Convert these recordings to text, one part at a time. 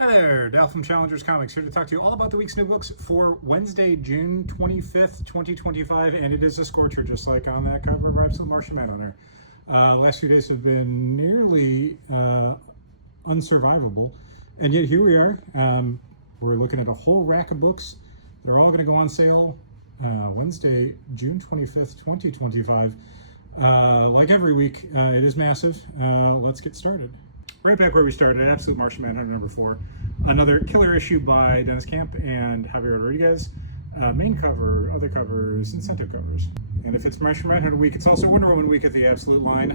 Hi there, Dal from Challengers Comics here to talk to you all about the week's new books for Wednesday, June 25th, 2025, and it is a scorcher, just like on that cover of Absolute Martian Manhunter. Last few days have been nearly unsurvivable, and yet here we are. We're looking at a whole rack of books. They're all going to go on sale Wednesday, June 25th, 2025. Like every week, it is massive. Let's get started. Right back where we started, Absolute Martian Manhunter number 4. Another killer issue by Dennis Camp and Javier Rodriguez. Main cover, other covers, incentive covers. And if it's Martian Manhunter week, it's also Wonder Woman week at the Absolute line.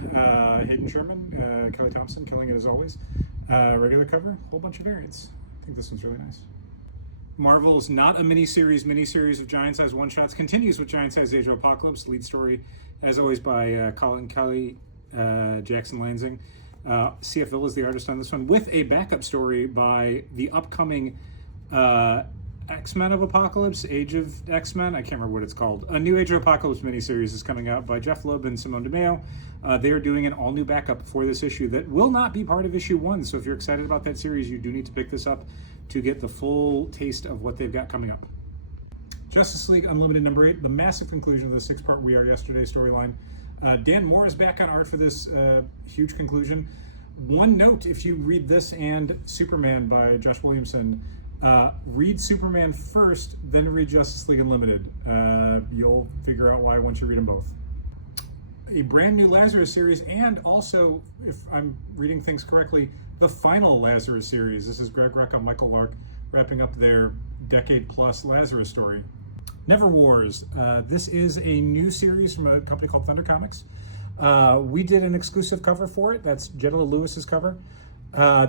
Hayden Sherman, Kelly Thompson, killing it as always. Regular cover, whole bunch of variants. I think this one's really nice. Marvel's not a miniseries of giant-sized one-shots continues with Giant-Sized Age of Apocalypse, lead story, as always, by Colin Kelly, Jackson Lansing. CFL is the artist on this one, with a backup story by the upcoming X-Men of Apocalypse, Age of X-Men. I can't remember what it's called. A new Age of Apocalypse miniseries is coming out by Jeff Lubb and Simone DeMeo. They are doing an all-new backup for this issue that will not be part of issue 1. So if you're excited about that series, you do need to pick this up to get the full taste of what they've got coming up. Justice League Unlimited number 8, the massive conclusion of the 6-part We Are Yesterday storyline. Dan Moore is back on art for this huge conclusion. One note, if you read this and Superman by Josh Williamson, read Superman first, then read Justice League Unlimited. You'll figure out why once you read them both. A brand new Lazarus series, and also, if I'm reading things correctly, the final Lazarus series. This is Greg Rucka and Michael Lark wrapping up their decade-plus Lazarus story. NEVERWARS. This is a new series from a company called Thunder Comics. We did an exclusive cover for it. That's Jedediah Lewis's cover.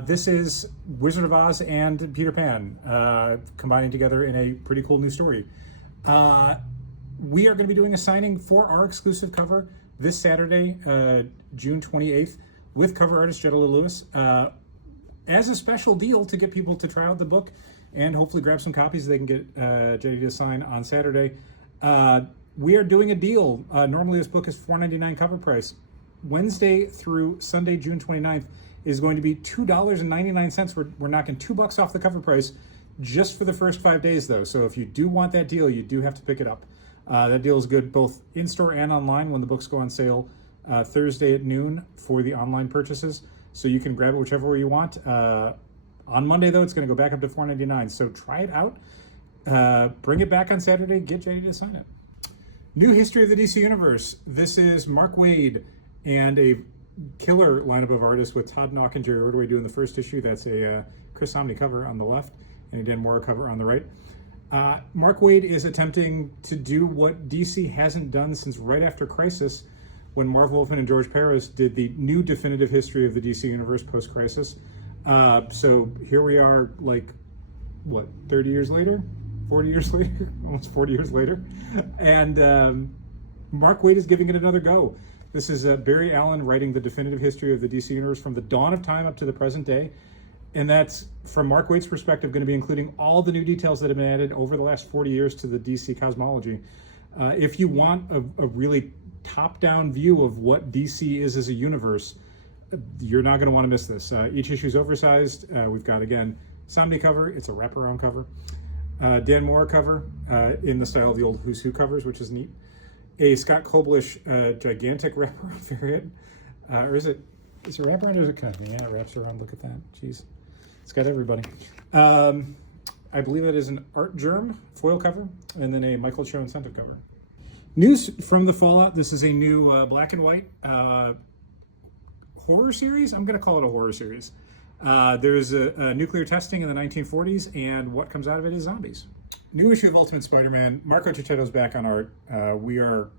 This is Wizard of Oz and Peter Pan combining together in a pretty cool new story. We are going to be doing a signing for our exclusive cover this Saturday, June 28th, with cover artist Jedediah Lewis, as a special deal to get people to try out the book and hopefully grab some copies they can get Jedediah to sign on Saturday. We are doing a deal. Normally this book is $4.99 cover price. Wednesday through Sunday, June 29th, is going to be $2.99. We're knocking $2 off the cover price just for the first 5 days, though. So if you do want that deal, you do have to pick it up. That deal is good both in-store and online when the books go on sale Thursday at noon for the online purchases. So you can grab it whichever way you want. On Monday, though, it's going to go back up to $4.99. So try it out. Bring it back on Saturday. Get Jedediah to sign it. New history of the DC Universe. This is Mark Waid and a killer lineup of artists with Todd Nauck and Jerry Ordway doing the first issue. That's a Chris Samnee cover on the left and a Dan Mora cover on the right. Mark Waid is attempting to do what DC hasn't done since right after Crisis, when Marv Wolfman and George Paris did the new definitive history of the DC Universe post-Crisis. So here we are, like, what, 30 years later? 40 years later? Almost 40 years later. And Mark Waid is giving it another go. This is Barry Allen writing the definitive history of the DC Universe from the dawn of time up to the present day. And that's, from Mark Waid's perspective, going to be including all the new details that have been added over the last 40 years to the DC cosmology. If you want a really top-down view of what DC is as a universe, you're not going to want to miss this. Each issue is oversized. We've got, again, Samnee cover. It's a wraparound cover. Dan Mora cover in the style of the old Who's Who covers, which is neat. A Scott Koblish gigantic wraparound variant. Or is it a wraparound or is it kind of, yeah, it wraps around. Look at that. Jeez. It's got everybody. I believe that is an Art Germ foil cover and then a Michael Cho incentive cover. News from the Fallout. This is a new black and white horror series. I'm going to call it a horror series. There's a nuclear testing in the 1940s, and what comes out of it is zombies. New issue of Ultimate Spider-Man. Marco Cicchetto's back on art. We are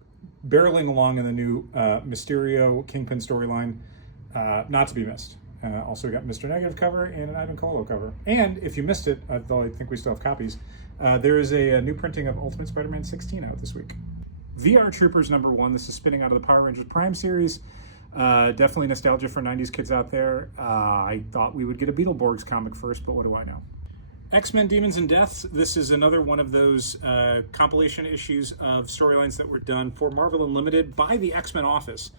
barreling along in the new Mysterio Kingpin storyline. Not to be missed. Also got Mr. Negative cover and an Ivan Colo cover. And if you missed it, though I think we still have copies, there is a new printing of Ultimate Spider-Man 16 out this week. VR Troopers number 1. This is spinning out of the Power Rangers Prime series. Definitely nostalgia for 90s kids out there. I thought we would get a Beetleborgs comic first, but what do I know? X-Men Demons and Deaths. This is another one of those compilation issues of storylines that were done for Marvel Unlimited by the X-Men office.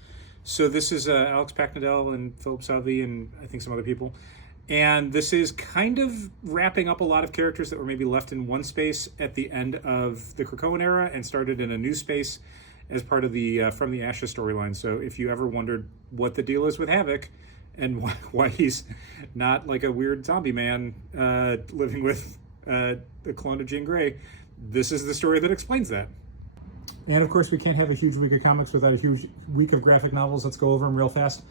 So this is Alex Packnadel and Philip Savy and I think some other people. And this is kind of wrapping up a lot of characters that were maybe left in one space at the end of the Krakoan era and started in a new space as part of the From the Ashes storyline. So if you ever wondered what the deal is with Havoc and why he's not like a weird zombie man living with the clone of Jean Grey, this is the story that explains that. And of course, we can't have a huge week of comics without a huge week of graphic novels. Let's go over them real fast.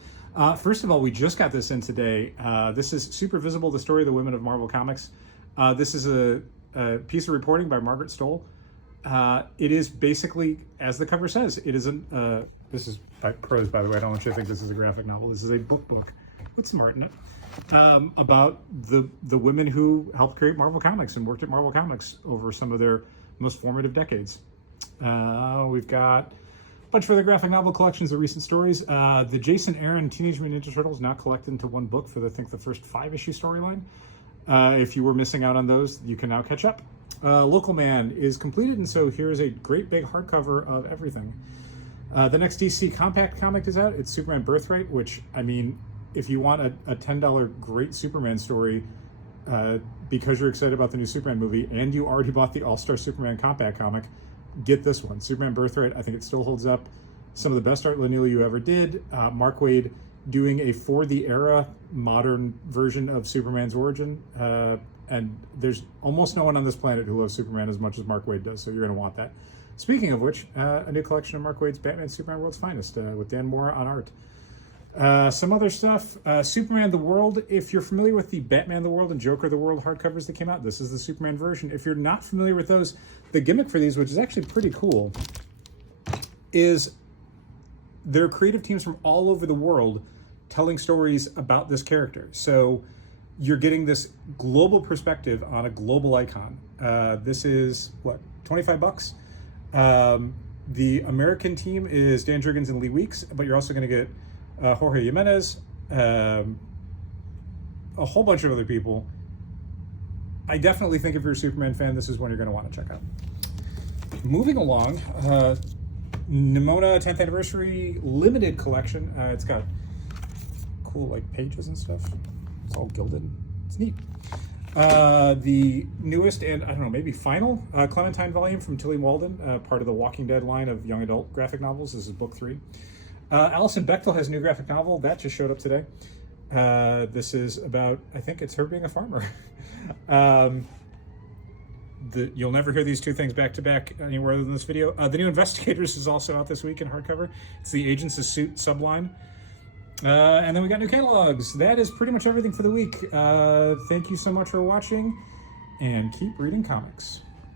First of all, we just got this in today. This is Super Visible, the story of the women of Marvel Comics. This is a piece of reporting by Margaret Stoll. It is basically, as the cover says, it isn't, this is by prose, by the way. I don't want you to think this is a graphic novel. This is a book with some art in it, about the women who helped create Marvel Comics and worked at Marvel Comics over some of their most formative decades. We've got a bunch of other graphic novel collections of recent stories. The Jason Aaron Teenage Mutant Ninja Turtles now collected into one book for the first 5-issue storyline. If you were missing out on those, you can now catch up. Local Man is completed, and so here is a great big hardcover of everything. The next DC Compact comic is out. It's Superman Birthright, which, I mean, if you want a $10 great Superman story because you're excited about the new Superman movie and you already bought the All-Star Superman Compact comic, get this one. Superman Birthright, I think it still holds up. Some of the best art Lanilu ever did. Mark Waid doing a for the era modern version of Superman's origin. And there's almost no one on this planet who loves Superman as much as Mark Waid does, so you're going to want that. Speaking of which, a new collection of Mark Waid's Batman Superman World's Finest with Dan Mora on art. Some other stuff. Superman the World. If you're familiar with the Batman the World and Joker the World hardcovers that came out, this is the Superman version. If you're not familiar with those, the gimmick for these, which is actually pretty cool, is there are creative teams from all over the world telling stories about this character. So you're getting this global perspective on a global icon. This is, what, $25? The American team is Dan Jurgens and Lee Weeks, but you're also going to get Jorge Jimenez, a whole bunch of other people. I definitely think if you're a Superman fan, this is one you're going to want to check out. Moving along, Nimona 10th Anniversary Limited Collection. It's got cool like pages and stuff. It's all gilded. It's neat. The newest and, I don't know, maybe final Clementine volume from Tillie Walden, part of the Walking Dead line of young adult graphic novels. This is book 3. Alison Bechtel has a new graphic novel. That just showed up today. This is about, I think it's her being a farmer. You'll never hear these two things back to back anywhere other than this video. The New Investigators is also out this week in hardcover. It's the Agents of Suit subline. And then we got new catalogs. That is pretty much everything for the week. Thank you so much for watching, and keep reading comics.